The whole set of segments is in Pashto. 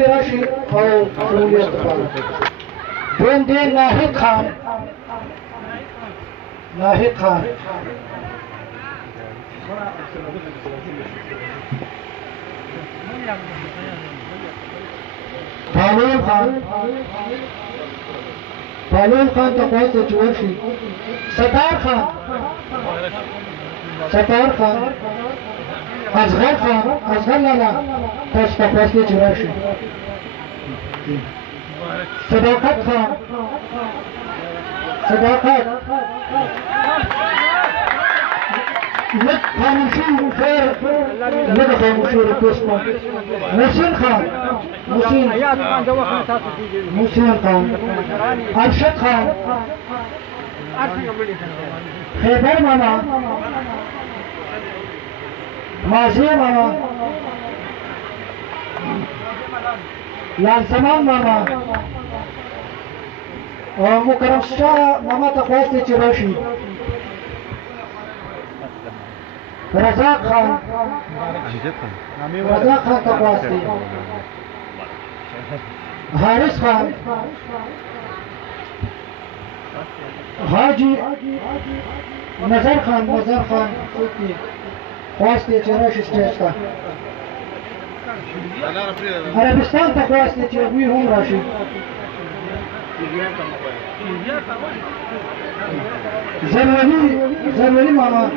دې راشي او شمولیت لپاره دویم دی ناهید خان پالون خان ته خواست چې ورشي ستار خان اصغر لالا تاسو ته خواست چې راشي صداقت لږ خاموشي خیر لږه خاموشي ریکوست کوم محسن خان ارشد خان خیبر ماما مازیه ماما لالزمان ماما مکرم شاه ماما ته خواست چې راشي رزاق خان ته خواست دی حارث خان حاجی نظر خان خواست دی چې راشي سټیج ته عربستان ته خواست دی چې دوی هم راشي زرولي ماما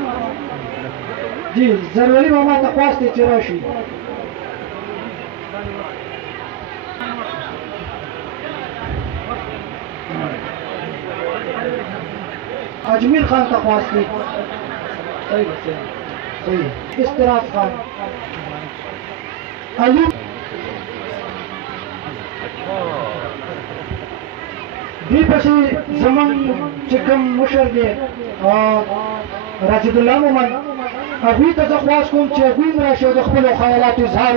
زرولي ماما ته خواست دی چې راشي اجمیر خان ته خواست دی صحیح استراف خان ایوب دی پسې زمون چې کوم مشر دی راشد الله مومن هغوی ته زه خواست کوم چې هغوی هم راشي او د خپلو خیالاتو اظهار